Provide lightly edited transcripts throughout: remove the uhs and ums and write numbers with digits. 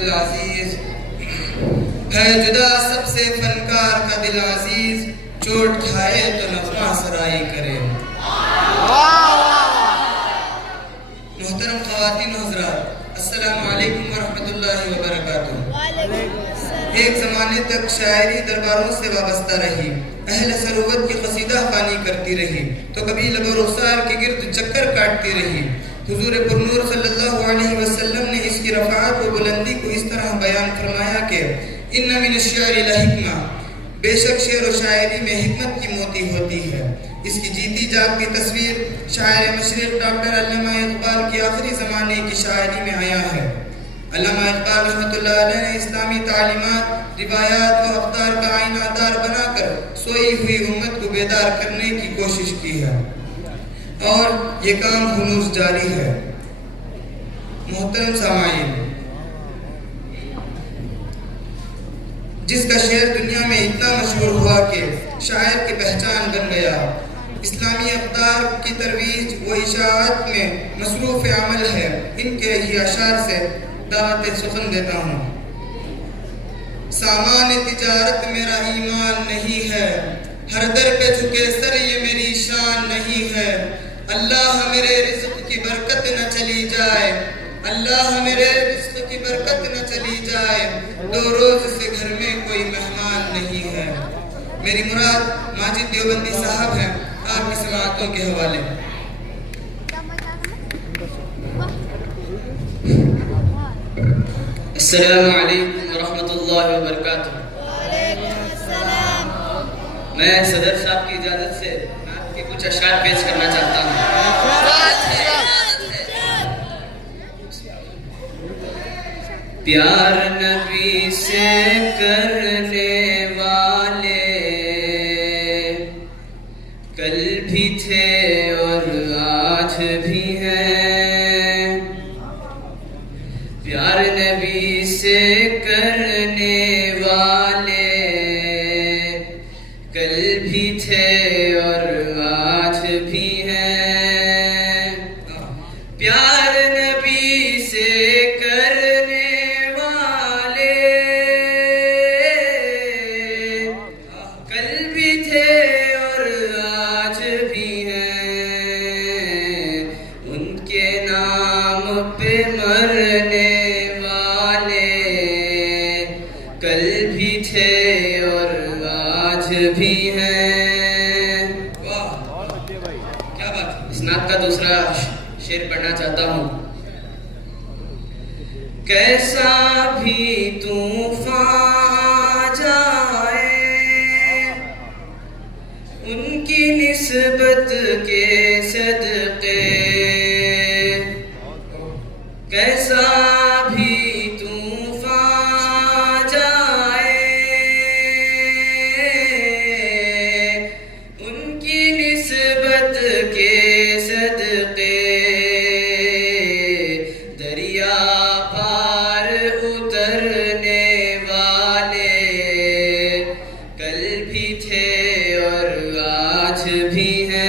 अब्दुल अजीज, है जुदा सबसे फनकार का दिल अजीज, चोट खाए तो नफ़ा सराई करे। मोहतरम ख़वातीन हज़रात, अस्सलामु अलैकुम व रहमतुल्लाहि व बरकातुहू। एक ज़माने तक शायरी दरबारों से वाबस्ता रही, अहले सरूवत की क़सीदा ख़वानी करती रही, तो कभी लबो रुख़सार के गिर्द चक्कर काटती रही। हुज़ूर पुरनूर सल्लल्लाहु अलैहि वसल्लम ने इसकी रफ़ाअत व बुलंदी को इस तरह बयान फरमाया कि इन्ना मिन अश्शिअरि लहिक्मा, बेशक शेर व शायरी में हिकमत की मोती होती है। इसकी जीती जागती तस्वीर शायर मशरिक़ डॉक्टर अल्लामा इक़बाल की आखिरी ज़माने की शायरी में आया है। अल्लामा इक़बाल रहमतुल्लाह अलैह ने इस्लामी तालीमात, रिवायात व अक़दार का आईनादार बनाकर सोई हुई उम्मत को बेदार करने की कोशिश की है और ये काम हुनूस जारी है। मोहतरम सामाईन, जिसका शेर दुनिया में इतना मशहूर हुआ कि शायर की पहचान बन गया, इस्लामी अक़दार की तरवीज व इशाअत में मसरूफ़ अमल है, इनके ही अशार से दावत सुखन देता हूँ। सामान तिजारत मेरा ईमान नहीं है, हर दर पे झुके सर ये मेरी शान नहीं है। अल्लाह मेरे रिज़्क़ की बरकत न चली जाए, अल्लाह मेरे रिज़्क़ की बरकत न चली जाए, 2 रोज़ से घर में कोई मेहमान नहीं है। मेरी मुराद माजिद देवबंदी साहब हैं, आपकी समाअतों के हवाले। अस्सलामु अलैकुम व रहमतुल्लाहि व बरकातुहू। मैं सदर साहब की इजाज़त से आपके कुछ अशार पेश करना चाहता हूँ। प्यार नबी से करने वाले कल भी थे और आज भी हैं। प्यार नबी से करने वाले कल भी थे और आज भी हैं। प्यार नबी से करने वाले कल भी थे और आज भी हैं। उनके नाम पे मरने वाले कल भी थे और आज भी हैं। वाह, क्या बात। इस नात का दूसरा शेर पढ़ना चाहता हूँ। कैसा भी तूफान आ जाए, उनकी निस्बत के सदके, कैसा भी तूफान आ जाए, उनकी निस्बत के सदके, दरिया पार उतरने वाले कल भी थे और आज भी हैं।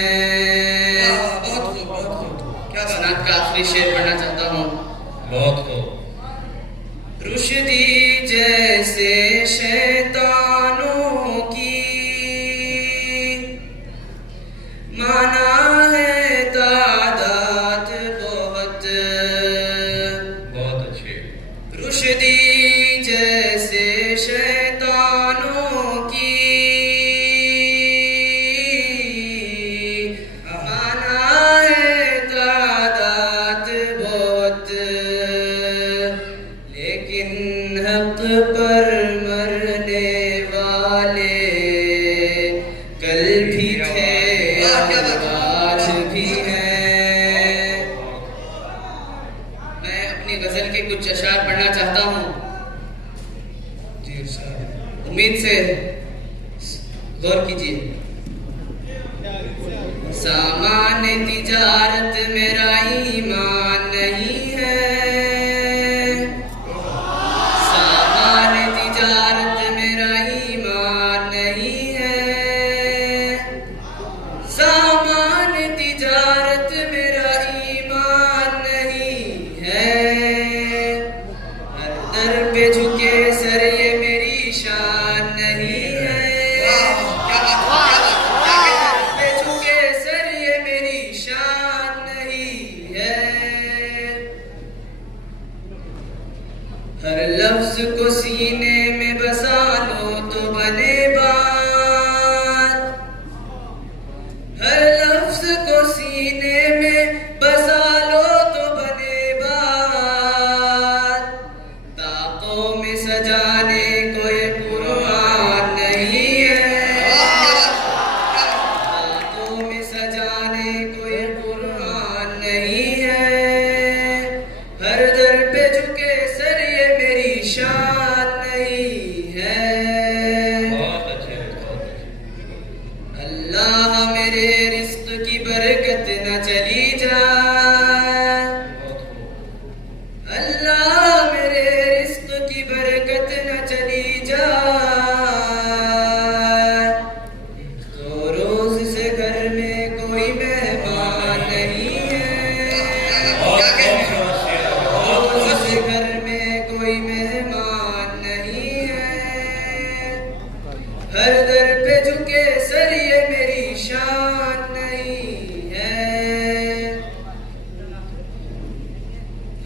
बहुत खूब, बहुत खूब। क्या सनात का आखिरी शेर पढ़ना चाहता हूँ। बहुत खूब। रुश्दी जैसे शैतानों की माना है तादाद बहुत, बहुत अच्छे। रुश्दी जैसे शैतानों की माना है तादाद बहुत, लेकिन हक पर मरने वाले कल भी थे आज भी हैं। मैं अपनी गजल के कुछ अशार पढ़ना चाहता हूँ। जी इरशाद। उम्मीद से गौर कीजिए। सामान तिजारत मेरा ईमान नहीं है, सामान तिजारत मेरा ईमान नहीं है, सामान तिजारत मेरा ईमान नहीं है। हर दर दर पे झुके सर ये मेरी शान नहीं है। दर पे झुके सर ये मेरी शान नहीं है। हर लफ्ज को सीने में बसा लो तो बने बात। हर लफ्ज को सीने में बसा लो तो बने बात। ताकों में सजाने को ये कुरान नहीं है। ताकों में सजाने को ये कुरान नहीं है। हर दर पे झुके सर ये मेरी शान नहीं है। अल्लाह मेरे रिज़्क़ की बरकत न चली जाए। अल्लाह मेरे रिज़्क़ की बरकत न चली जाए। तो रोज से घर में कोई मेहमान नहीं है। रोज से घर में कोई मेहमान नहीं है। हर दर पे झुके सर ये मेरी शान नहीं है।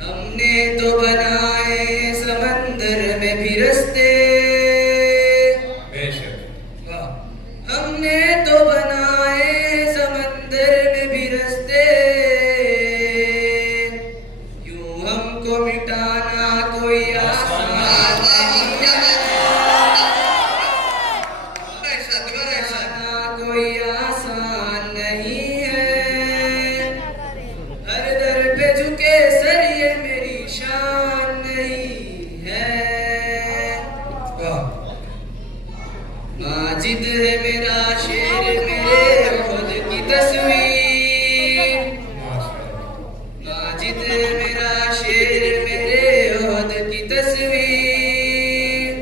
हमने तो बनाए समंदर में भी रास्ते। हमने तो बनाए समंदर में भी रास्ते। यूं हमको मिटाना कोई आसान नहीं है। कोई आसान नहीं है। हर दर पे झुके सर ये मेरी शान नहीं है। माजिद है मेरा शेर मेरे खुद की तस्वीर। माजिद है मेरा शेर मेरे खुद की तस्वीर।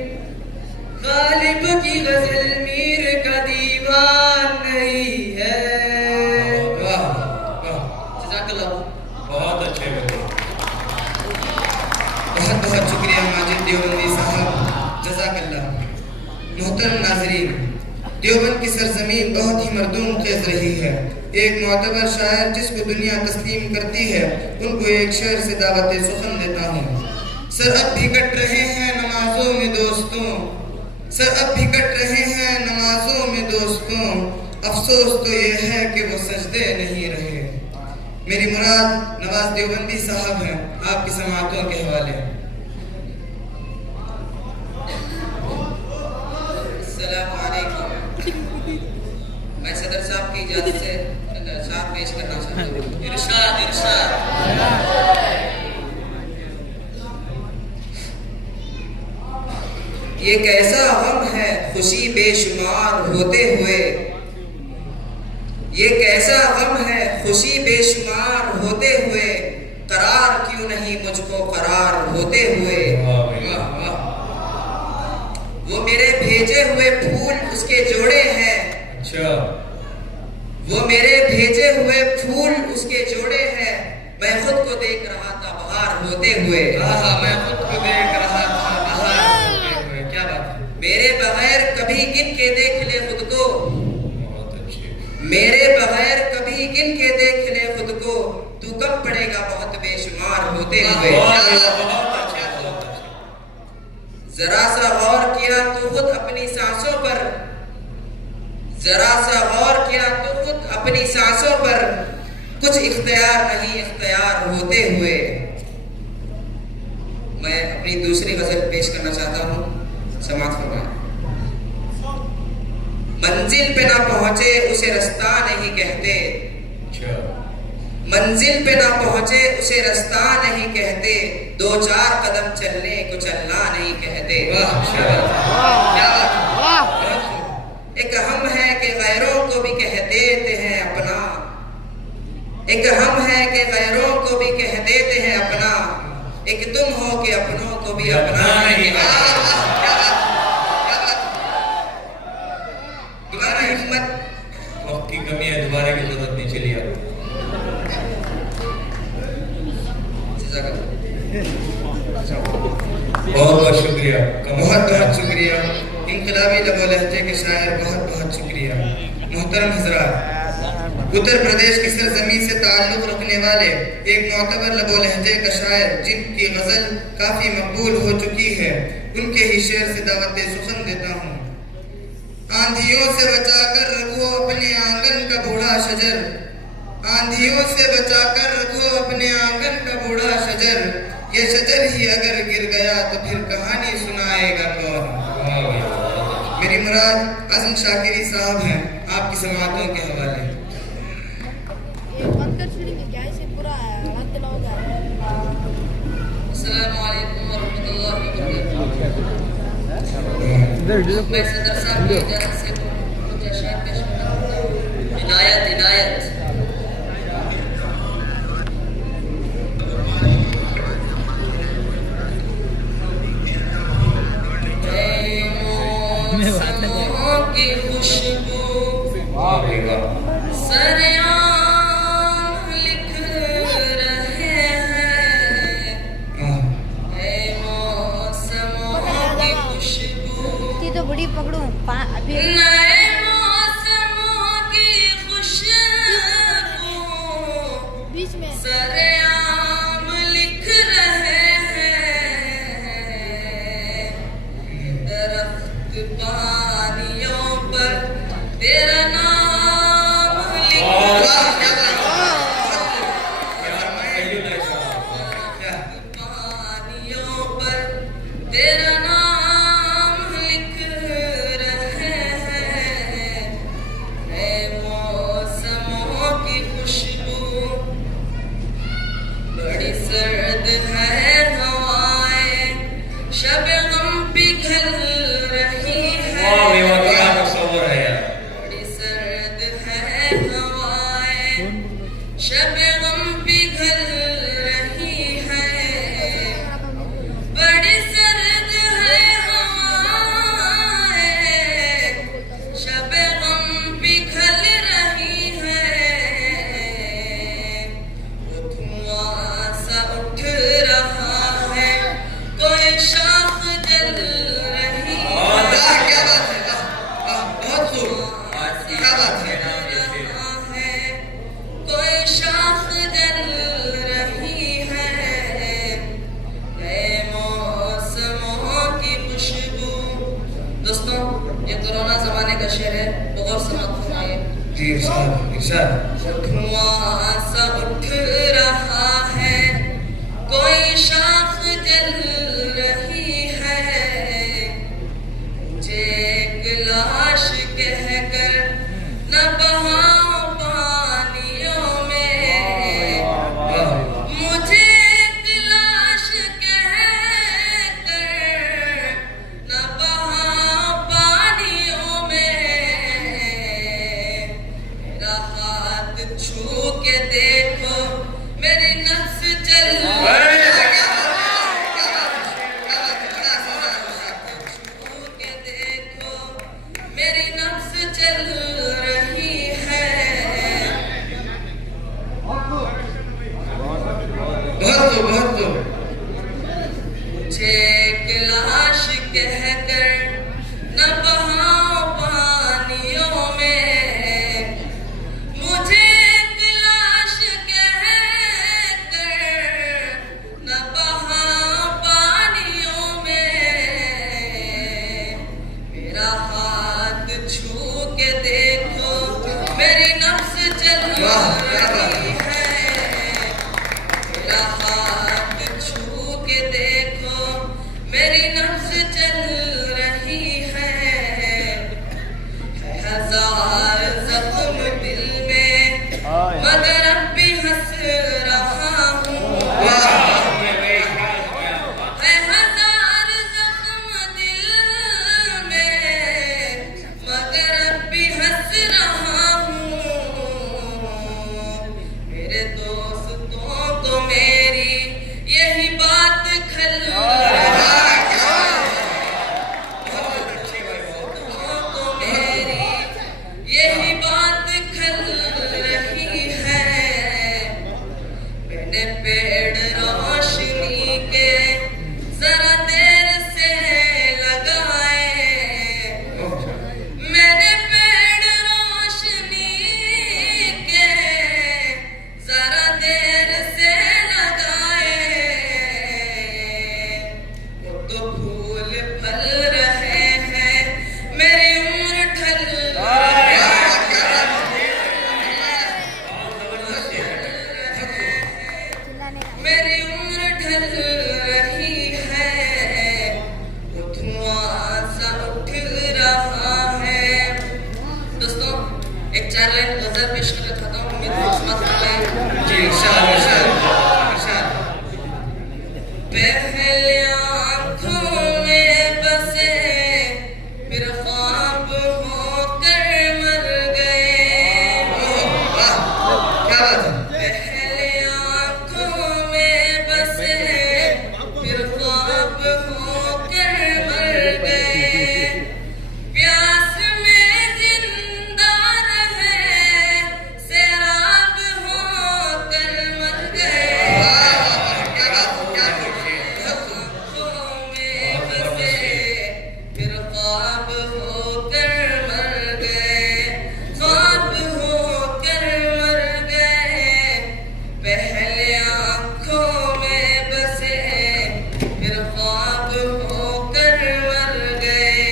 गालिब की गजल मीर का दीवान नहीं है। बहुत अच्छे बहुत बहुत शुक्रिया माजिद देवबंदी साहब, जज़ाकल्लाह। मोहतरम नाज़रीन, देवबंद की सरजमीन बहुत ही मरदूम खेज रही है। एक मोतबर शायर जिसको दुनिया तस्लीम करती है, उनको एक शेर से दावत सुखन देता हूँ। सर अब भी कट रहे हैं नमाजों में दोस्तों। सर अब भी कट रहे हैं नमाजों में दोस्तों। अफसोस तो ये है कि वो सजदे नहीं रहे। मेरी मुराद नवाज देवबंदी साहब हैं, आपकी समाअतों के हवाले। अस्सलामु अलैकुम। मैं सदर साहब की इजाज़त से साहब पेश करना चाहता हूँ। इरशाद इरशाद। ये कैसा गम है खुशी बेशुमार होते हुए। ये कैसा गम है खुशी बेशुमार होते हुए। करार क्यों नहीं मुझको करार होते हुए। वो मेरे भेजे हुए फूल उसके जोड़े हैं। अच्छा। वो मेरे भेजे हुए फूल उसके जोड़े हैं। मैं खुद को देख रहा था बहार होते हुए। मैं खुद को देख रहा था बहार होते हुए। क्या बात है। मेरे बगैर कभी गिन के देख ले खुद को। मेरे बगैर कभी गिन के देख ले खुद को। तू कब पड़ेगा बहुत बेशुमार होते हुए। जरा सा गौर किया तो खुद अपनी सांसों पर। जरा सा गौर किया तो खुद अपनी सांसों पर। कुछ इख्तियार नहीं इख्तियार होते हुए। मैं अपनी दूसरी गजल पेश करना चाहता हूँ, समाअत फरमाएं। मंजिल पे ना पहुंचे उसे रास्ता नहीं कहते। मंजिल पे ना पहुंचे उसे रास्ता नहीं कहते। दो चार कदम चलने को चलना नहीं कहते। एक हम है कि गैरों को भी कह देते हैं अपना। एक हम है कि गैरों को भी कह देते हैं अपना। एक तुम हो कि अपनों को भी अपना नहीं। दोबारा हिम्मत। वक्त की कमी है, दोबारा की जरूरत नहीं। चलिए बहुत बहुत बहुत शुक्रिया। बहुत बहुत शुक्रिया। इनकलाबी लबो लहजे के शायर, बहुत बहुत शुक्रिया। मोहतरम हजरात, उत्तर प्रदेश की सरजमीन से ताल्लुक़ रखने वाले एक मोतबर लबो लहजे का शायर जिनकी गज़ल काफ़ी मकबूल हो चुकी है, उनके ही शेर से दावत सुखन देता हूँ। आंधियों से बचाकर रखो अपने आंगन का बूढ़ा शजर, आंधियों से बचाकर रखो अपने आंगन का बूढ़ा शजर, ये शजर ही अगर गिर गया तो फिर कहानी सुनाएगा कौन। मेरी मुराद आज़म शाकिरी साहब हैं, आपकी समातों के हवाले। अस्सलामु अलैकुम वरहमतुल्लाहि वबरकातुहू। मैं सदर साहब की इजाज़त से कुछ अशआर पेश करता हूँ। हिदायत हिदायत। मौसमों की खुशबू सरेआम लिख रहे हैं, मौसमों की खुशबू तो बड़ी पकड़ू अभी नए मौसमों की खुशबू बीच में सरेआम लिख रहे हैं, दरख्त पानियों पर तेरा नाम लिख पानियों पर तेरा नाम लिख रहे हैं, मौसमों की खुशबू बड़ी सर्द है हवाएं, शब गम पिघल रही है, बड़ी सर्द है हवाएं, शब गम पिघल रही है, बड़ी सर्द है हवाएं, शब गम पिघल रही है, वो धुआं सा उठ रहा है, कोई शाख जल रही है, क्या बात है, बहुत खूब, क्या बात है। कोई शाख जल रही है, मौसमों की खुशबू। दोस्तों, ये कोरोना जमाने का शेर है, गौर से मत फरमाइए। जी इरशाद इरशाद। धुआं सा उठ रहा है, कोई शाख जल रही है, मुझे एक लाश कहकर न बहाओ पानियों में, मुझे एक लाश कहकर न बहाओ पानियों में, मेरा हाथ छू के देखो मेरी नफ्स चल छू के देखो मेरी नफ्स चल रही है, बहुत खूब, बहुत खूब। मुझे एक लाश कहकर न बहाओ पानियों में, मुझे एक लाश कहकर न बहाओ पानियों में, मेरा हाथ छू के देखो मेरी नफ्स चल रही है, मेरा हाथ छू के देखो मेरी नफ्स चल रही है, हजार जख्म दिल में मगर अब भी हंस रहा हूँ, है हजार जख्म दिल में तो फूल फल रहे हैं, मेरी उम्र ढल मेरी उम्र ढल रही है, वो धुआं सा उठ रहा है। दोस्तों एक 4 लाइन गजल पेश करना चाहता हूँ, उम्मीद है समझ आ गए। जी इरशाद इरशाद इरशाद। पहले आँखों में बसे फिर ख्वाब होकर मर गए। वाह क्या बात है। पहले आँखों में बसे फिर ख्वाब होकर मर गए। प्यास में जिंदा रहे सैराब होकर मर गए। क्या बात क्या बात है। आँखों में बसे फिर ख्वाब होकर मर गए, ख्वाब होकर मर गए। पहले आँखों में बसे फिर ख्वाब होकर मर गए।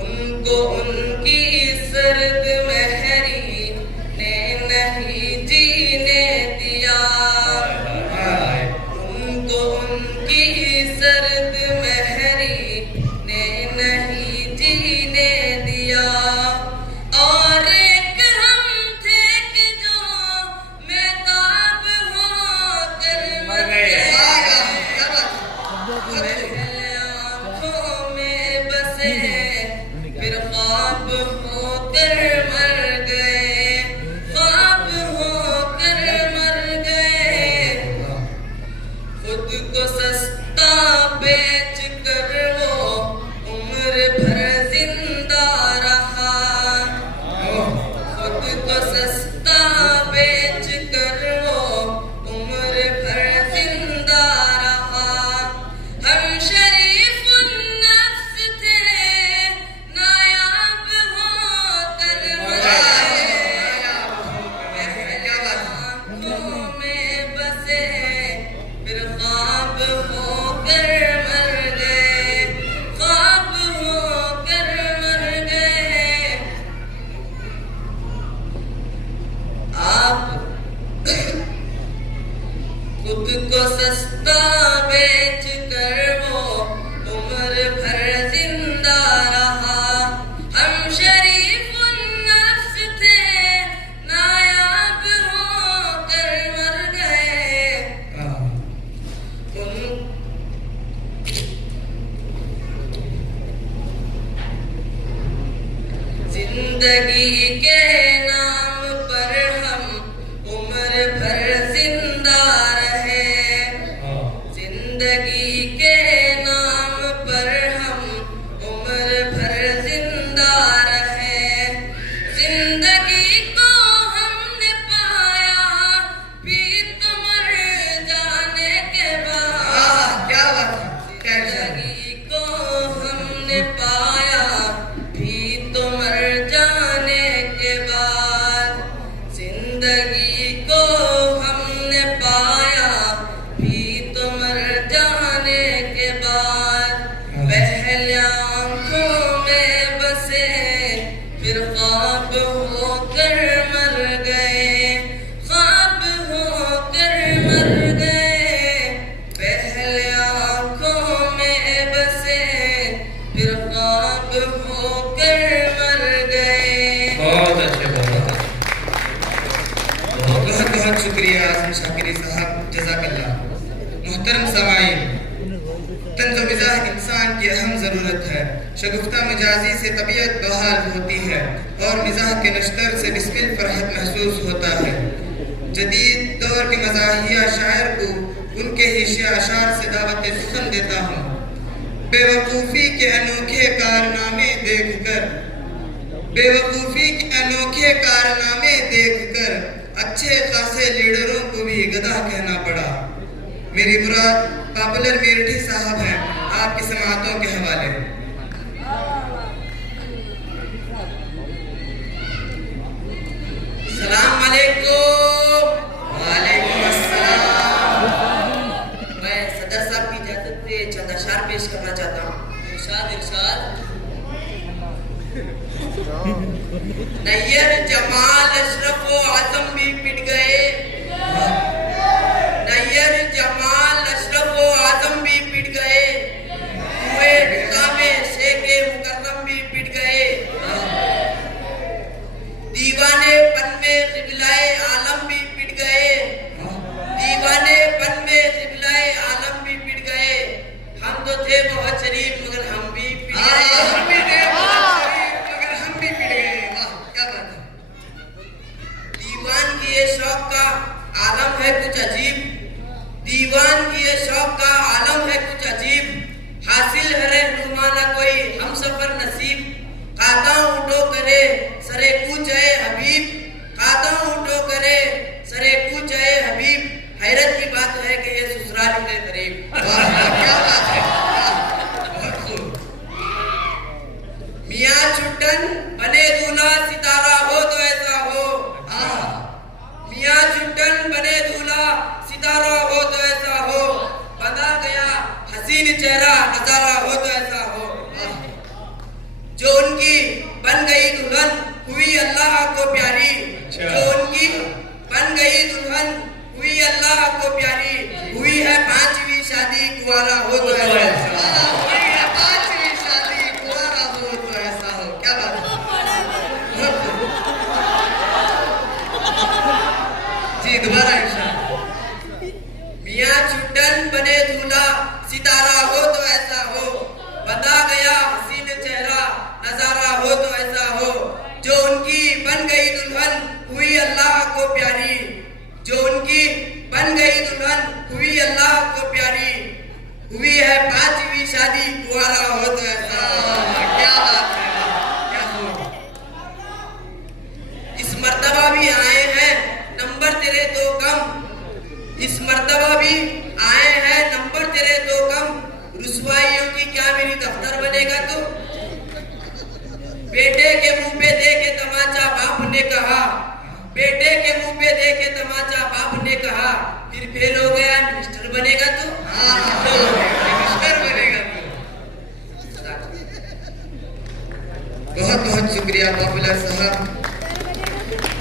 उनको उनकी सर्द महरी ने नहीं जीने दिया। उनको उनकी सर्द महरी ने नहीं जीने दिया। और एक हम थे कि जो बेताब होकर मर गए। क्या बात पहले आँखों में बसे फिर ख्वाब होकर मर गए, ख्वाब होकर मर गए। खुद को सस्ता बेच कर वो उम्र भर जिंदा रहा। खुद को सस्ता बेच कर वो उम्र भर जिंदा रहा। हम शरीफ नफ्स थे नायाब होकर मर गए। पहले आँखों में बसे फिर ख्वाब होकर मर गए, ख्वाब होकर मर गए। आप खुद को सस्ता बेच कर वो उम्र भर जिंदा रहा। हम शरीफ नफ्स थे नायाब होकर मर गए। जिंदगी के नाम पर हम उम्र भर जिंदा रहे। जिंदगी के नाम पर हम उम्र भर जिंदा रहे। जिंदगी को हमने पाया भी तो मर जाने के बाद। क्या बात है। क्या इरशाद है। जिंदगी को हमने पाया भी तो मर जाने के बाद। जिंदगी को हमने पाया भी तो मर जाने के बाद। पहले आँखों में बसे फिर ख्वाब होकर मर गए, ख्वाब होकर मर गए। पहले आँखों में बसे फिर ख्वाब होकर मर गए। बहुत अच्छे बहुत बहुत शुक्रिया आज़म शाकिरी साहब जज़ाकल्लाह। मोहतरम समाईन, तंज़ मिज़ाह इंसान की अहम ज़रूरत है। शगुफ्ता मिजाजी से तबीयत बहाल होती है और मिज़ाह के नश्तर से बिस्मिल फरहत महसूस होता है। जदीद दौर के मज़ाहिया शायर को उनके ही अशार से दावत सुखन देता हूँ। बेवकूफ़ी के अनोखे कारनामे देखकर अच्छे खासे लीडरों को भी गधा कहना पड़ा। मेरी मुराद पॉपुलर मेरठी साहब हैं, आपकी समातों के हवाले। सलाम वालेकुम अस्सलाम। मैं सदर साहब की इजाजत से चंद अशार पेश करना चाहता हूँ। इरशाद इरशाद। नैयर जमाल अशरफ व आजम भी पिट गए, नैयर जमाल अशरफ व आजम भी पिट गए, कुएं में शेखे मुकर्रम भी पिट गए, दीवाने पन में क़िबलाए आलम भी पिट गए, दीवाने पन में क़िबलाए आलम भी पिट गए। हम तो थे बहुत शरीफ मगर हम भी पिट गए, हम भी थे बहुत शरीफ मगर हम भी पिट गए। वाह क्या बात है। दीवान की ये शौक का आलम है कुछ अजीब, दीवान की ये शौक का आलम है कुछ अजीब, हासिल है रहनुमा ना कोई हम सफर नसीब, खाता उठो करे सरे कूच है हबीब, खाता उठो करे सरे कूच है हबीब। हैरत की बात है कि ये ससुराल है करीब। क्या बात है, बहुत खूब। मियाँ छुट्टन बने दूल्हा सितारा हो तो ऐसा हो, मियाँ छुट्टन बने दूल्हा सितारा हो तो ऐसा हो, बना गया हसीन चेहरा नजारा हो तो ऐसा हो, जो उनकी बन गई दुल्हन हुई अल्लाह को प्यारी, जो उनकी बन गई दुल्हन हुई अल्लाह को प्यारी, हुई है 5वीं शादी कुंवारा हो तो ऐसा हो। हुई है 5वीं शादी कुंवारा हो तो ऐसा हो। क्या बात है, जी दोबारा इरशाद। मियाँ छुट्टन बने दूल्हा सितारा हो तो ऐसा हो, बना गया हसीन चेहरा नजारा हो तो ऐसा हो, जो उनकी बन गई दुल्हन हुई अल्लाह को प्यारी, जो उनकी बन गई दुल्हन हुई अल्लाह को प्यारी, हुई है 5वीं शादी कुंवारा हो तो ऐसा हो। क्या बात है, क्या हो। इस मर्तबा भी आए हैं नंबर तेरे तो कम, इस मर्तबा भी आए हैं नंबर तेरे तो कम, रुसवाइयों की क्या मेरी दफ्तर बनेगा तो। बेटे के मुंह पे देके तमाचा बाप ने कहा, बेटे के मुंह पे देके तमाचा बाप ने कहा, फिर फेल हो गया मिनिस्टर बनेगा तो। मिनिस्टर बनेगा तो। बहुत बहुत शुक्रिया पॉपुलर साहब।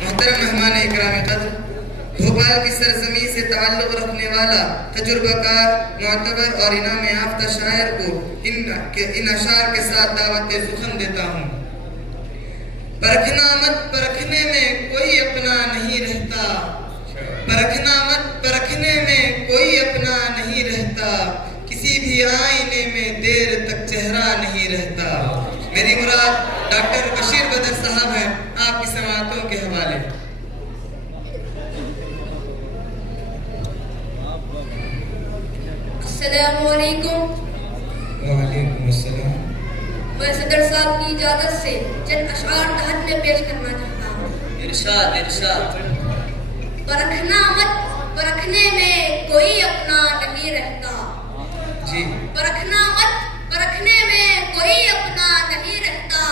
मोहतरम मेहमान इकराम कद्र, भोपाल की सरजमी से ताल्लुक रखने वाला तजुर्बाकार मोतबर और इनाम याफ्ता शायर को इन अशार के साथ दावत सुखन देता हूँ। परखना मत परखने में कोई अपना नहीं रहता, परखना मत परखने में कोई अपना नहीं रहता, किसी भी आईने में देर तक चेहरा नहीं रहता। मेरी मुराद डॉक्टर बशीर बदर साहब हैं, आपकी समातों के हवाले। अस्सलामुअलैकुम। वालेकुम अस्सलाम। मैं सदर साहब की इजाजत से चंद अशआर तहत में पेश करना चाहता हूँ। इरशाद इरशाद। परखना मत परखने में कोई अपना नहीं रहता, जी परखना मत परखने में कोई अपना नहीं रहता,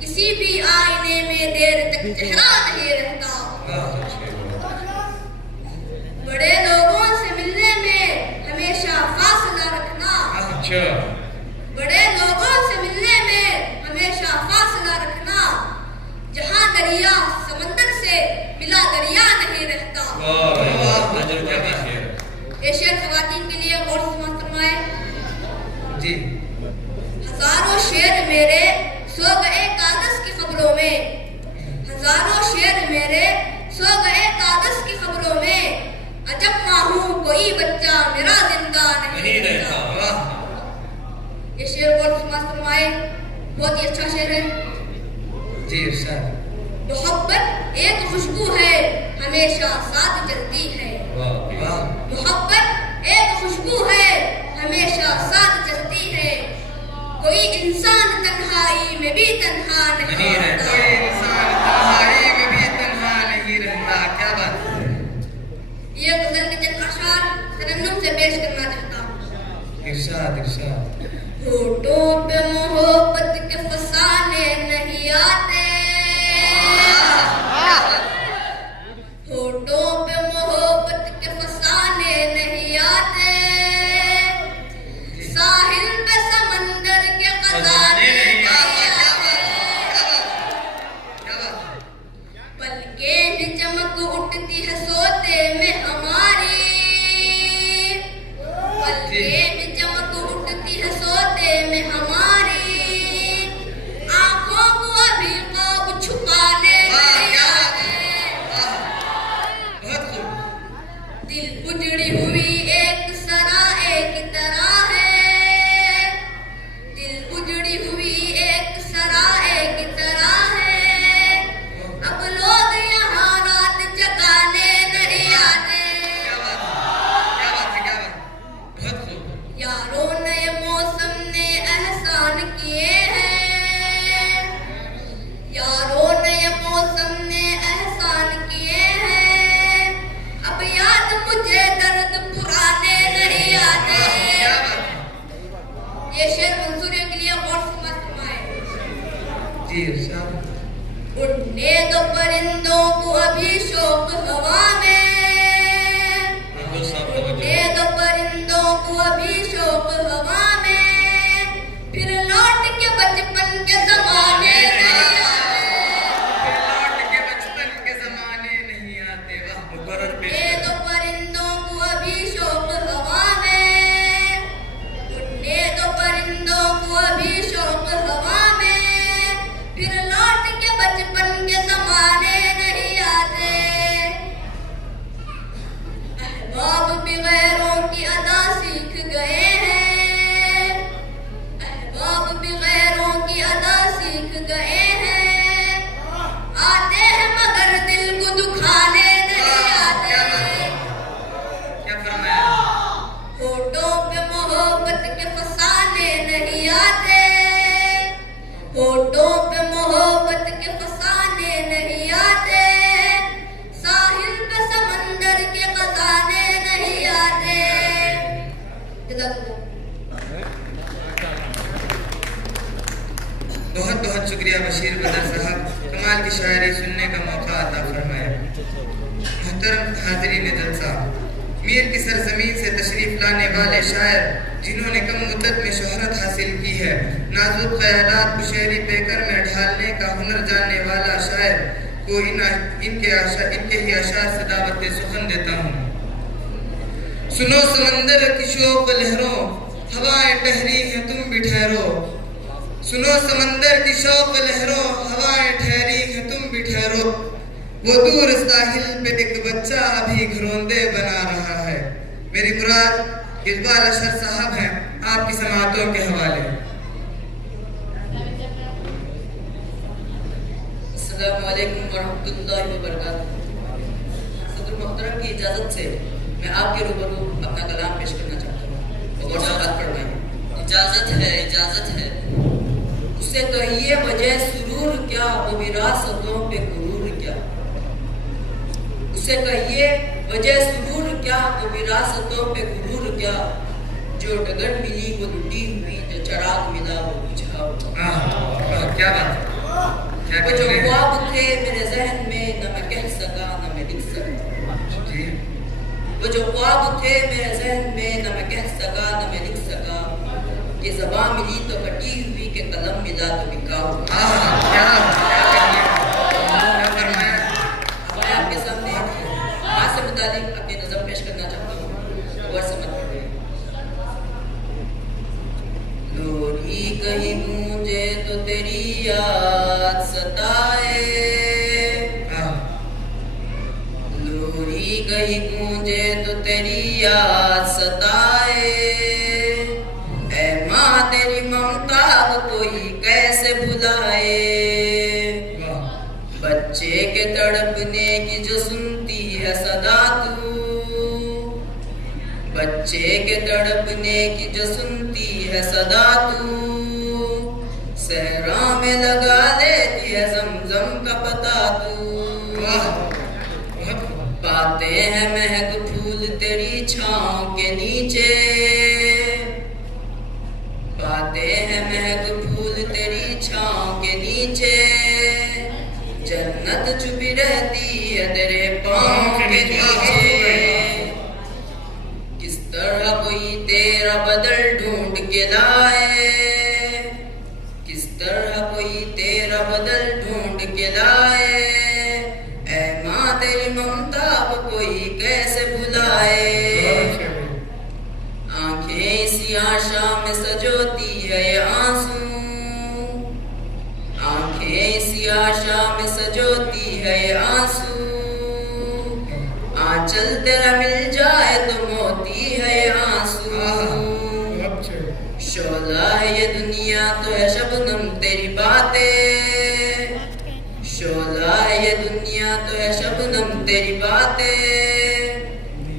किसी भी आईने में देर तक चेहरा नहीं रहता। बड़े लोगों से मिलने में हमेशा फासला रखना, बड़े लोगों से मिलने में हमेशा फासला रखना, जहाँ दरिया समंदर से मिला दरिया नहीं रहता। ये शेर खवातीन के लिए गौर से समाअत फरमाए। जी हजारों शेर मेरे सो गए कागज की खबरों में, हजारों शेर मेरे सो गए कागज की खबरों में, अजब ना हूँ कोई बच्चा मेरा जिंदा नहीं रहता। ये शेर गौर से समाअत फरमाए, बहुत ही अच्छा शेर है। जी इरशाद। मोहब्बत एक खुशबू है हमेशा साथ चलती है, मोहब्बत एक खुशबू है हमेशा साथ चलती है, कोई इंसान तन्हाई में भी तन्हा नहीं रहता। कोई इंसान तन्हाई में भी तन्हा नहीं रहता। क्या बात है। ये गजल के चंद अशार तरन्नुम से पेश करना चाहता हूँ। इरशाद इरशाद। होठों पे मोहब्बत के फसाने नहीं आते, होठों पे मोहब्बत के फसाने नहीं आते, बहुत बहुत शुक्रिया बशीर बदर साहब, कमाल की शायरी सुनने का मौका अता फरमाया। मोहतरम हाज़रीन जलसा, मीर की सरजमीन से तशरीफ लाने वाले शायर जिन्होंने कम मुद्दत में शोहरत हासिल की है, नाजुक ख्यालात को शेरी पेकर में ढालने का हुनर जानने वाला शायर को इनके ही अशार से दावत सुखन देता हूँ। सुनो समंदर की शोक लहरों, हवाएं ठहरी हैं तुम भी ठहरो। सुनो समंदर की शौक लहरों, हवाएं ठहरी हैं तुम भी ठहरो। वो दूर साहिल पे एक बच्चा अभी घरौंदे बना रहा है। मेरी मुराद इकबाल अशर साहब हैं, आपकी समातों के हवाले। अस्सलाम वालेकुम वरहमतुल्लाहि वबरकातुहू। सदर मोहतरम की इजाज़त से मैं आपके रूबरू अपना कलाम पेश करना चाहता हूँ। और बात फरमाइए। इजाज़त है। उससे कहिए वजह सुरूर क्या, वो विरासतों पे गुरूर क्या। उससे कहिए वजह सुरूर क्या, वो विरासतों पे गुरूर क्या। जो डगर मिली वो लुटी हुई, जो चराग मिला वो बुझा हुआ। क्या बात है। वो जो ख्वाब थे मेरे जहन में, न मैं कह सका न मैं लिख सका। वो जो ख्वाब थे मेरे जहन में, न मैं कह सका न मैं लिख सका। ये ज़बान मिली तो कटी हुई, के कलम मिला तो बिका हुआ। मैं आपके सामने माँ से मुतालिक अपनी नज़म पेश करना चाहता हूँ। गौर से मत पढ़िए। लोरी कहीं गूंजे तो तेरी याद सताए। लोरी कहीं गूंजे तो तेरी याद सताए। ऐ माँ तेरी ममता को कोई कैसे भुलाए। बच्चे के तड़पने की जो सुनती है सदा तू। बच्चे के तड़पने की जो सुनती है सदा तू। सहरा में लगा लेती है ज़मज़म का पता तू। पाते हैं महक फूल तेरी छाँव के नीचे। पाते हैं महक फूल तेरी छाँव के नीचे। जन्नत छुपी रहती है तेरे पाँव के नीचे। किस तरह कोई तेरा बदल ढूंढ के लाए। किस तरह कोई तेरा बदल ढूंढ के लाए। ऐ माँ तेरी ममता को कोई कैसे भुलाए। आंखें इसी आशा में सजोती है ये आंसू। आंखें इसी आशा में सजोती है ये आंसू। आंचल तेरा मिल जाए तो मोती है ये आंसू। शोला है ये दुनिया तो है शबनम तेरी बातें। शोला है ये दुनिया तो है शबनम तेरी बातें।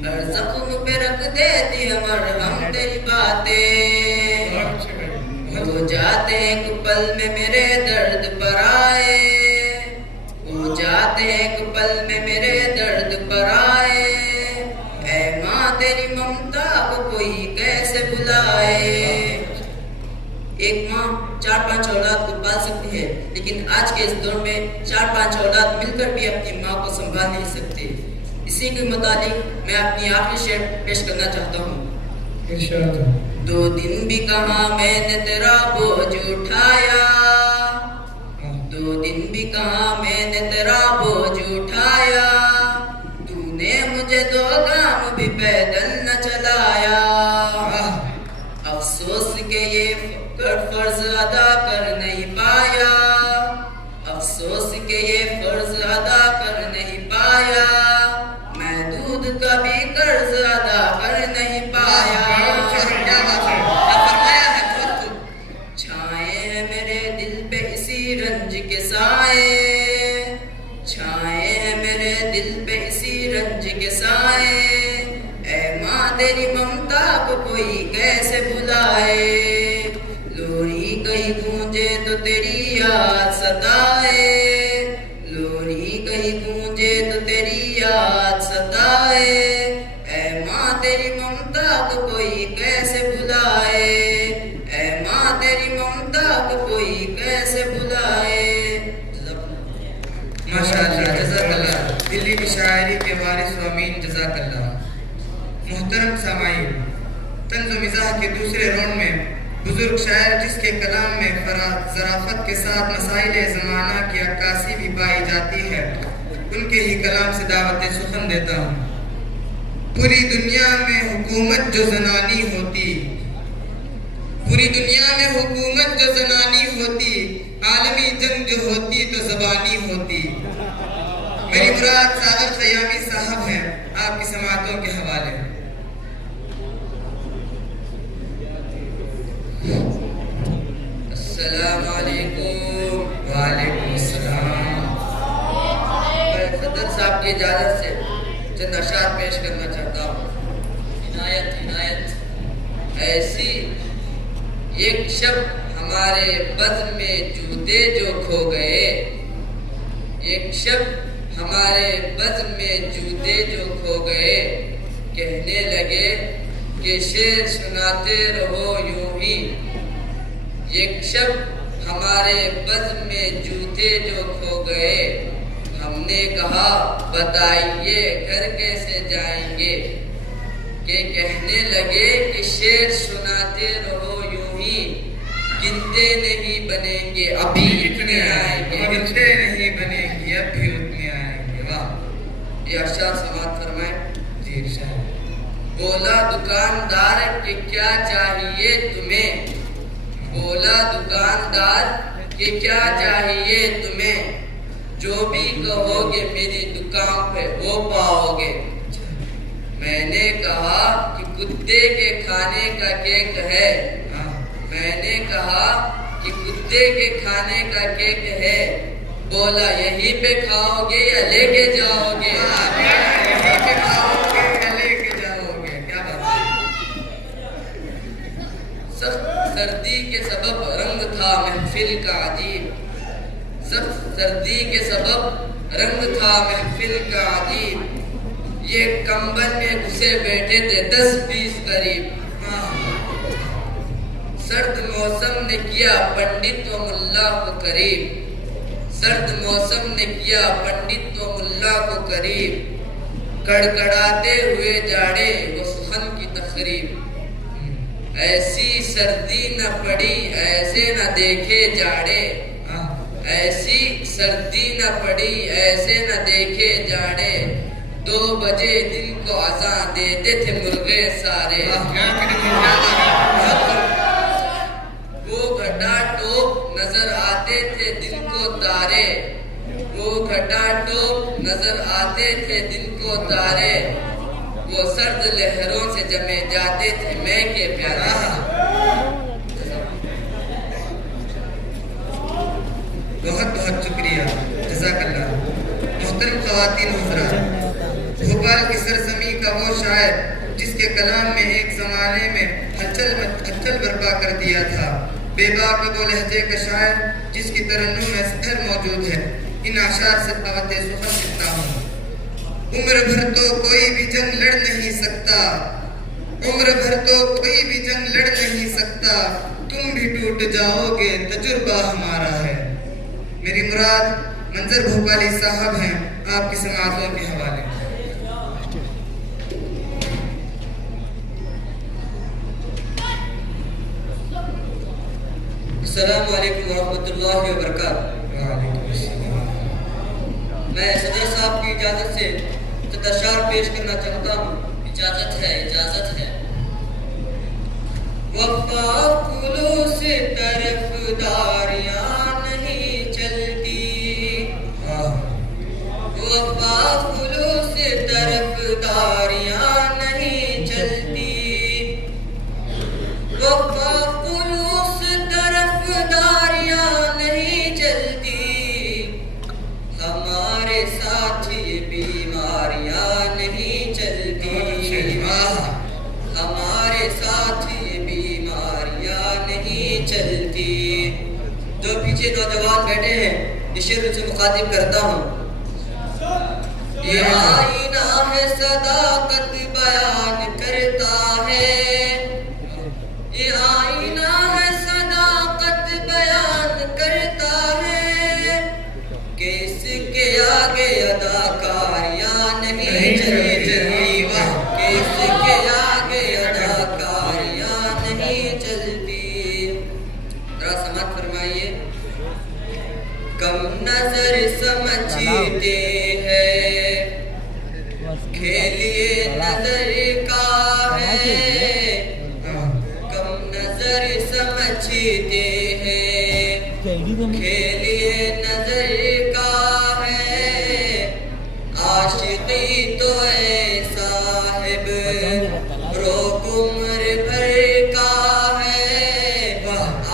हर जख्म पे रख देती है मरहम तेरी बातें। हो जाते हैं एक पल में मेरे दर्द पर आए। हो जाते हैं एक पल में मेरे दर्द पर आए। ऐ माँ तेरी ममता को कोई कैसे भुलाए। एक माँ 4-5 औलाद को पाल सकती है, लेकिन आज के इस दौर में 4-5 औलाद मिलकर भी अपनी माँ को संभाल नहीं सकते। इसी के मुताबिक मैं अपनी आखिरी शेर पेश करना चाहता हूँ। 2 दिन भी कहा मैंने तेरा बोझ उठाया। 2 दिन भी कहा मैंने तेरा बोझ उठाया। तूने मुझे 2 गाम भी पैदल न चलाया। अफसोस के ये फर्ज अदा कर नहीं पाया। अफसोस के ये फर्ज अदा कर नहीं पाया। मैं दूध का भी कर्ज अदा कर नहीं पाया। छाए हैं मेरे दिल पे इसी रंज के साए। छाए हैं मेरे दिल पे इसी रंज के साए। ऐ माँ तेरी ममता को कोई कैसे भुलाए। लोरी कहीं गूंजे तो तेरी याद सताए। लोरी कहीं गूंजे तो तेरी याद सताए। ऐ माँ तेरी ममता को कोई कैसे भुलाए। ऐ माँ तेरी ममता को कोई कैसे मोहतरम सामाईन, तंज़ मिज़ाह के दूसरे राउंड में बुजुर्ग शायर जिसके कलाम में ज़राफ़त के साथ मसाइल ज़माना की अक्कासी भी पाई जाती है, उनके ही कलाम से दावत सुखन देता हूँ। पूरी दुनिया में हुकूमत जो ज़नानी होती, पूरी दुनिया में हुकूमत जो ज़नानी होती, आलमी जंग जो होती तो ज़बानी होती। मेरी मुराद सागर ख़यामी साहब हैं, आपकी समातों के हवाले। अस्सलामु अलैकुम। वालेकुम अस्सलाम। मैं सदर साहब की इजाज़त से चंद अशार पेश करना चाहता हूँ। इनायत इनायत। ऐसी एक शब हमारे बज़्म में जूते जो खो गए, एक शब हमारे बज़्म में जूते जो खो गए, कहने लगे कि शेर सुनाते रहो यूं ही। एक शब हमारे बज़्म में जूते जो खो गए, हमने कहा बताइए घर कैसे जाएंगे, कि कहने लगे कि शेर सुनाते रहो यूं ही, गिनते नहीं बनेंगे अभी इतने आएंगे, गिनते नहीं बनेंगे अभी उतने आएंगे। वाह, ये अशार समात फरमाए। जी इरशाद। बोला दुकानदार कि क्या चाहिए तुम्हें, बोला दुकानदार कि क्या चाहिए तुम्हें, जो भी कहोगे मेरी दुकान पे वो पाओगे। मैंने कहा कि कुत्ते के खाने का केक है, मैंने कहा कि कुत्ते के खाने का केक है, बोला यहीं पे खाओगे या लेके जाओगे, यहीं पे खाओगे या लेके जाओगे। क्या बात है। सख्त सर्दी के सबब रंग था महफिल का अजीब, सख्त सर्दी के सबब रंग था महफिल का अजीब, ये कंबल में घुसे बैठे थे 10-20 करीब। सर्द मौसम ने किया पंडित व मुल्ला को करीब, सर्द मौसम ने किया पंडित व मुल्ला को करीब, कड़कड़ाते हुए जाड़े वो सुखन की तकरीब। ऐसी सर्दी न पड़ी ऐसे न देखे जाड़े, ऐसी सर्दी न पड़ी ऐसे न देखे जाड़े, 2 बजे दिन को अज़ान देते थे मुर्गे सारे। वो घटा टोप नजर आते थे दिन को तारे, वो घटा टोप नजर आते थे दिन को तारे, वो सर्द लहरों से जमे जाते थे मैं के प्यारा। बहुत बहुत शुक्रिया, जज़ाकल्लाह। मोहतरम ख़वातीन हज़रात, भोपाल की सरज़मी का वो शायर जिसके कलाम में एक ज़माने में हलचल बर्पा कर दिया था, बेबाक वो लहजे का शायर जिसकी तरन्नुम में सहर मौजूद है, इन आशार से दावत सुखन देता हूँ। उम्र भर तो कोई भी जंग लड़ नहीं सकता, उम्र भर तो कोई भी जंग लड़ नहीं सकता, तुम भी टूट जाओगे तजुर्बा हमारा है। मेरी मुराद मंजर भोपाली साहब हैं, आपकी समातों के हवाले। अस्सलामु अलैकुम वरहमतुल्लाहि वबरकातुहू। मैं सदर साहब की इजाज़त से तदशार पेश करना चाहता हूँ। इजाज़त है, इजाज़त है। वफ़ा खुलूस तरफ़दारियाँ नहीं चलती, वफ़ा खुलूस तरफ़दारियाँ नहीं चलती, वफ़ा खुलूस तरफ़दारियाँ नहीं चलती, हमारे साथ ये बीमारियाँ नहीं चलती, हमारे साथ ये बीमारियाँ नहीं चलती। जो पीछे नौजवान बैठे हैं, इस शेर से मुखातिब करता हूँ। ये आईना है सदाकत बयान करता है, ये आईना है सदाकत बयान करता है, कि इसके आगे अदाकारियाँ नहीं चलती, कि इसके आगे जरा समात फरमाइए। कम नजर समझते हैं खेलिए नजर का है, कम नजर समझते हैं खेलिए नजर का है। आशिकी तो ऐ साहिब रोक उम्र भर का है,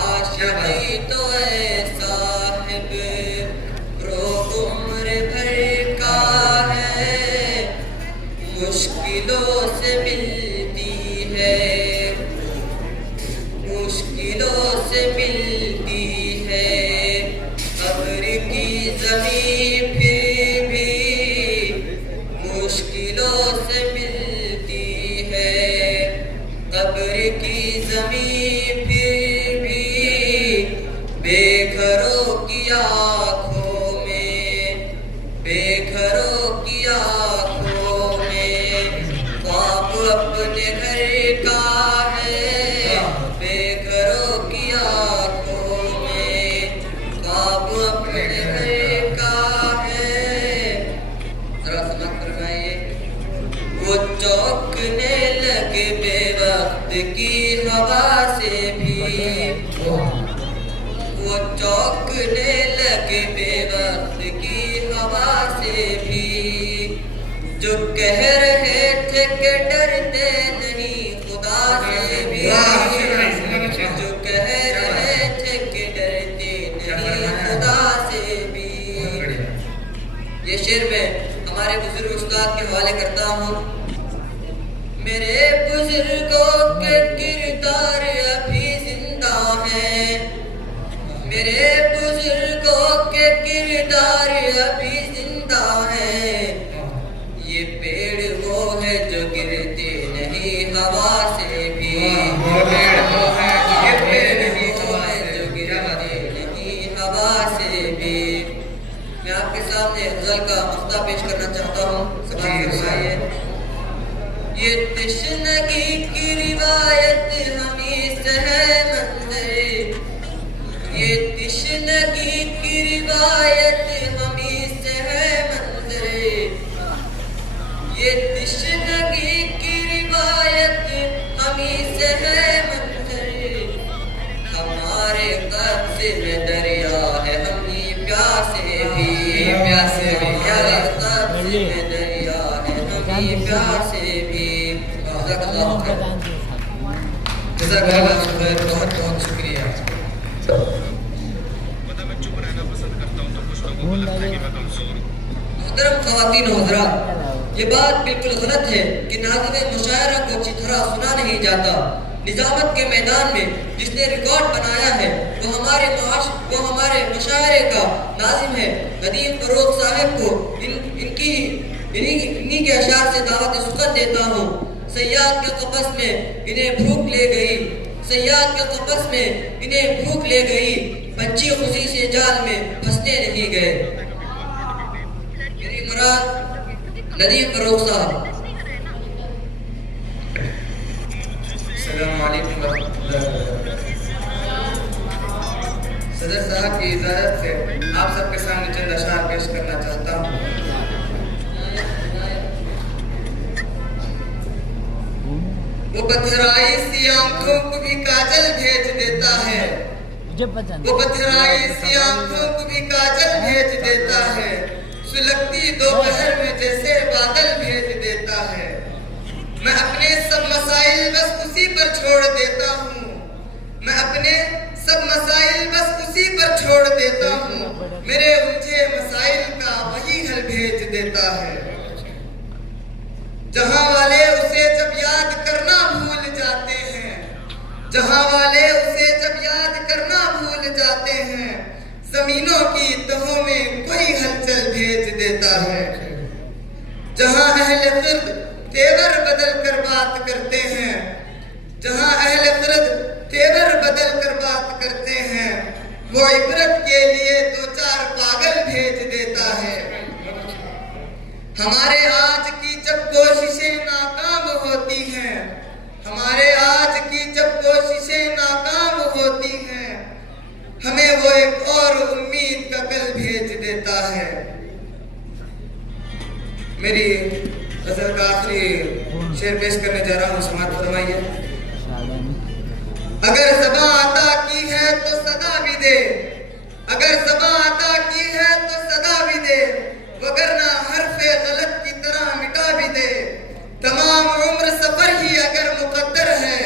आशिकी तो ऐ साहिब रोक उम्र भर का है। मुश्किलों से मिलती है, मुश्किलों से मिलती है कब्र की ज़मीन, फिर भी मुश्किलों से मिलती है कब्र की ज़मीन, फिर भी बेघरों की आँखों में, बेघरों की आँखों में ख्वाब अपने घर का है, बेघरों की आँखों में ख्वाब अपने घर का है। जरा समझ फरमाइए। वो चौंकने लगे बेवक्त की हवा से भी, वो चौंकने लगे बेवक्त की हवा से भी, जो कह रहे थे कि डरते नहीं खुदा से भी, जो कह रहे थे कि डरते नहीं खुदा से भी। ये शेर में हमारे बुजुर्ग उस्ताद के हवाले करता हूँ। मेरे बुजुर्गों के किरदार अभी जिंदा हैं, मेरे बुजुर्गों के किरदार अभी जिंदा हैं। ये पेड़ वो है जो गिरते नहीं हवा से भी, ये पेड़ वो है, ये पेड़ नहीं वो है जो गिरते नहीं हवा से भी। मैं आपके सामने गज़ल का मक्ता पेश करना चाहता हूँ, सुनाइए। ये तशनगी की रिवायत हमी से है मंजर, ये तशनगी की रिवायत हमी से है मंजर, ये तशनगी की रिवायत हमी से है मंजर। हमारे कब्ज़े में दरिया है हमी प्यासे भी, प्यासे भी, हमारे कब्ज़े में दरिया है हमी प्यासे भी। बहुत बहुत शुक्रिया। मोहतरम ख़वातीन व हज़रात, ये बात बिल्कुल गलत है कि नाज़िम मुशायरा को अच्छी तरह सुना नहीं जाता। निज़ामत के मैदान में जिसने रिकॉर्ड बनाया है वो हमारे मुशायरे का नाज़िम है। नदीम फ़रोग़ साहब को इन्हीं के अशार से दावत सुकत देता हूँ। सयाद के कपस में इन्हें भूख ले गई, सयाद के कपस में इन्हें भूख ले गई, पंछी खुशी से जाल में फंसने नहीं गए। मेरी मुराद नदीम फ़रोग़ साहब। अस्सलामु अलैकुम वरहमतुल्लाहि वबरकातुहू। सदर साहब की इजाज़त से आप सबके सामने चंद अशार पेश करना चाहता हूँ। वो पथराई सी आंखों को भी काजल भेज देता है, वो पथराई सी आंखों को भी काजल भेज देता है, सुलगती दोपहर में जैसे बादल भेज देता है। मैं अपने सब मसाइल बस उसी पर छोड़ देता हूँ, मैं अपने सब मसाइल बस उसी पर छोड़ देता हूँ, मेरे उलझे मसाइल का वही हल भेज देता है। जहाँ वाले उसे जब याद करना भूल जाते हैं, जहाँ वाले उसे जब याद करना भूल जाते हैं, जमीनों की तहों में कोई हलचल भेज देता है। जहाँ अहले क़िर्द तेवर बदल कर बात करते हैं, जहाँ अहले क़िर्द तेवर बदल कर बात करते हैं, वो इबरत के लिए दो चार पागल भेज देता है। हमारे आज की जब कोशिशें नाकाम होती हैं, हमारे आज की जब कोशिशें नाकाम होती हैं, और उम्मीद का कल भेज देता है। मेरी गजल का आखिरी शेर पेश करने जा रहा हूँ, समाअत फरमाइए। अगर ज़बां अता की है तो सदा भी दे, अगर ज़बां अता की है तो सदा भी दे, वगरना हर्फ़े गलत की तरह मिटा भी दे। तमाम उम्र सफर ही अगर मुकद्दर है,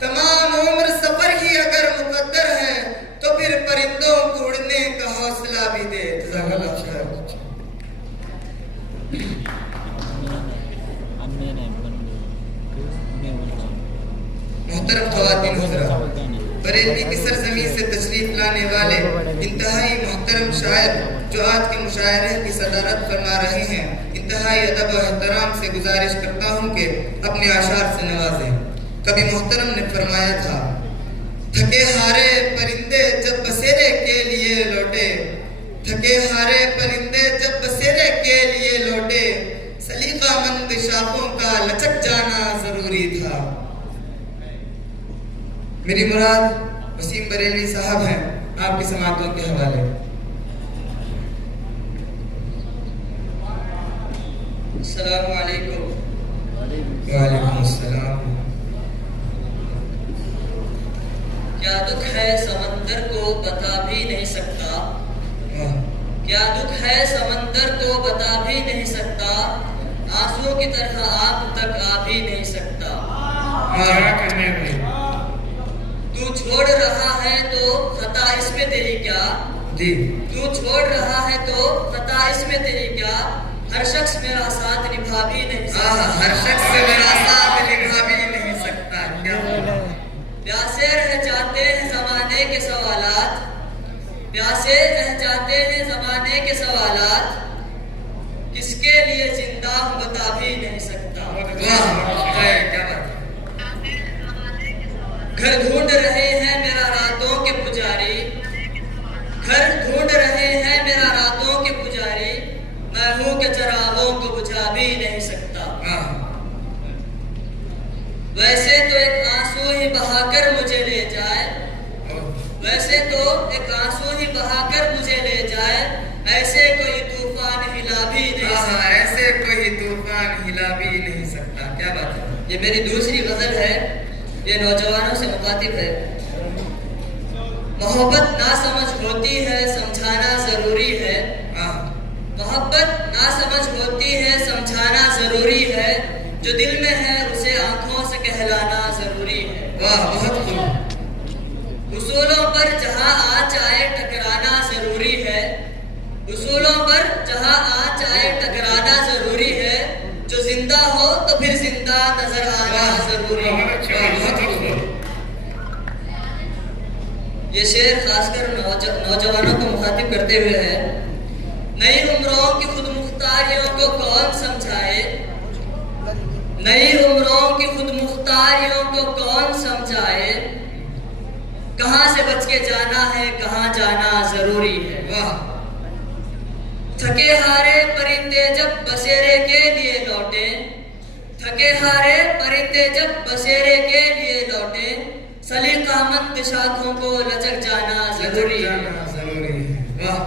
तमाम उम्र सफर ही अगर मुकद्दर है, तो फिर परिंदों को उड़ने का हौसला भी दे। मोहतरम ख़वातीन हज़रात, बरेली की सरज़मीन से तशरीफ लाने वाले इंतहाई मोहतरम शायर जो आज के मुशायरे की सदारत फरमा रहे हैं, इंतहाई अदब और एहतराम से गुजारिश करता हूँ कि अपने आशार से नवाजें। कभी मोहतरम ने फरमाया था, थके हारे परिंदे जब बसेरे के लिए लौटे, थके हारे परिंदे जब बसेरे के लिए लौटे, सलीकामंद शाखों का लचक जाना जरूरी था। मेरी मुराद वसीम बरेलवी साहब हैं, आपकी समाअतों के हवाले। अस्सलामु अलैकुम। वालेकुम अस्सलाम। क्या दुख है समंदर को बता भी नहीं सकता, क्या दुख है समंदर को बता भी नहीं सकता, आंसुओं की तरह आप तक आ भी नहीं सकता। तू छोड़ रहा है तो खता इसमें तेरी क्या, जी तू छोड़ रहा है तो खता इसमें तेरी क्या, हर शख्स मेरा साथ निभा भी नहीं सकता, हर शख्स मेरा साथ निभा भी नहीं सकता। क्या प्यासे रह जाते हैं ज़माने के सवालात, प्यासे रह जाते हैं ज़माने के सवालात, किसके लिए जिंदा हूँ बता भी नहीं सकता। क्या बात। घर ढूंढ रहे हैं मेरा रातों के पुजारी, घर ढूंढ रहे हैं मेरा रातों के पुजारी, मैं हूँ के चरागों को बुझा भी नहीं सकता। वैसे तो एक आंसू ही बहाकर मुझे ले जाए, वैसे तो एक आंसू ही बहाकर मुझे ले जाए, ऐसे कोई तूफान हिला भी नहीं सकता, ऐसे कोई तूफान हिला भी नहीं सकता। क्या बात है। ये मेरी दूसरी गजल है, ये नौजवानों से मुखातिब है। मोहब्बत ना समझ होती है समझाना जरूरी है, मोहब्बत ना समझ होती है समझाना जरूरी है, जो दिल में है उसे आंखों से कहलाना जरूरी है। वाह, बहुत खूब। उसूलों पर जहां आँच आए टकराना जरूरी है, उसूलों पर जहां आँच आए टकराना जरूरी है, जो जिंदा हो तो फिर जिंदा नजर आना जरूरी है। ये शेर खासकर नौजवानों को मुखातिब करते हुए है। नई उम्रों की खुद मुख्तारियों को कौन समझाए, नई उम्रों की खुद मुख्तारियों को कौन समझाए, कहां से बच के जाना है कहां जाना जरूरी है। वाह। थके हारे परिंदे जब बसेरे के लिए लौटे, थके हारे परिंदे जब बसेरे के लिए लौटे, सलीकामंद शाखों को लचक जाना जरूरी है। वाह।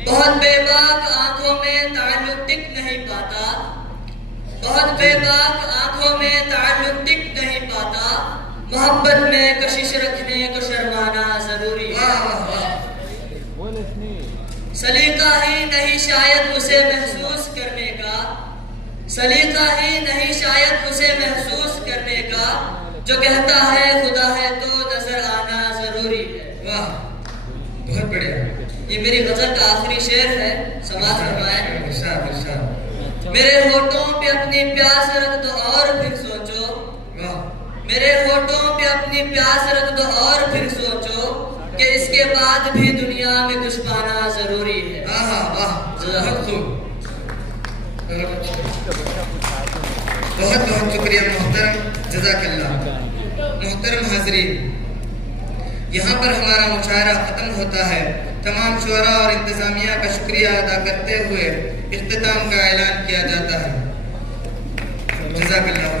बहुत बेबाक आंखों में ताल्लुक टिक नहीं पाता, बहुत बेबाक आंखों में ताल्लुक टिक नहीं पाता, मोहब्बत में कशिश रखने को शर्माना जरूरी है। सलीका ही नहीं शायद उसे महसूस करने का, सलीका ही नहीं शायद उसे महसूस करने का, जो कहता है खुदा है तो नजर आना जरूरी है। वाह, बहुत बढ़िया। ये मेरी गजल का आखिरी शेर है, समाज फरमाए। इरशाद, इरशाद। मेरे होठों पे अपनी प्यास रख दो और फिर सोचो, मेरे होठों पे अपनी प्यास रख दो और फिर सोचो, कि इसके बाद भी दुनिया में कुछ पाना जरूरी है। बहुत बहुत शुक्रिया मोहतरम, जज़ाकल्लाह। मोहतरम हाज़रीन, यहाँ पर हमारा मुशायरा ख़त्म होता है। तमाम शुअरा और इंतज़ामिया का शुक्रिया अदा करते हुए इख्तिताम का ऐलान किया जाता है। जज़ाकल्लाह।